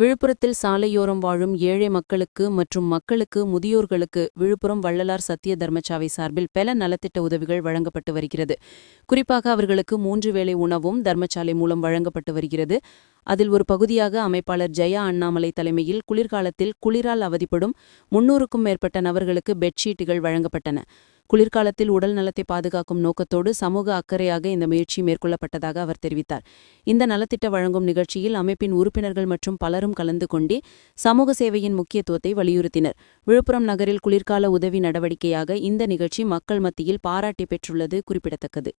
விழுப்புரத்தில் சாலையோரம் வாழும் ஏழை மக்களுக்கு மற்றும் முதியோர்களுக்கு விழுப்புரம் வள்ளலார் சத்திய தர்மசாவை சார்பில் பல நலத்திட்ட உதவிகள் வழங்கப்பட்டு வருகிறது. குறிப்பாக அவர்களுக்கு 3 வேளை உணவும் தர்மசாலை மூலம் வழங்கப்பட்டு வருகிறது. அதில் ஒரு பகுதியாக அமைப்பாளர் ஜெயா அண்ணாமலை தலைமையில் குளிர்காலத்தில் குளிரால் அவதிப்படும் 300க்கும் மேற்பட்ட நபர்களுக்கு பெட்ஷீட்டுகள் வழங்கப்பட்டன. குளிர்காலத்தில் உடல் நலத்தை பாதுகாக்கும் நோக்கத்தோடு சமூக அக்கறையாக இந்த முயற்சி மேற்கொள்ளப்பட்டதாக அவர் தெரிவித்தார். இந்த நலத்திட்ட வழங்கும் நிகழ்ச்சியில் அமைப்பின் உறுப்பினர்கள் மற்றும் பலரும் கலந்து கொண்டு சமூக சேவையின் முக்கியத்துவத்தை வலியுறுத்தினர். விழுப்புரம் நகரில் குளிர்கால உதவி நடவடிக்கையாக இந்த நிகழ்ச்சி மக்கள் மத்தியில் பாராட்டி பெற்றுள்ளது குறிப்பிடத்தக்கது.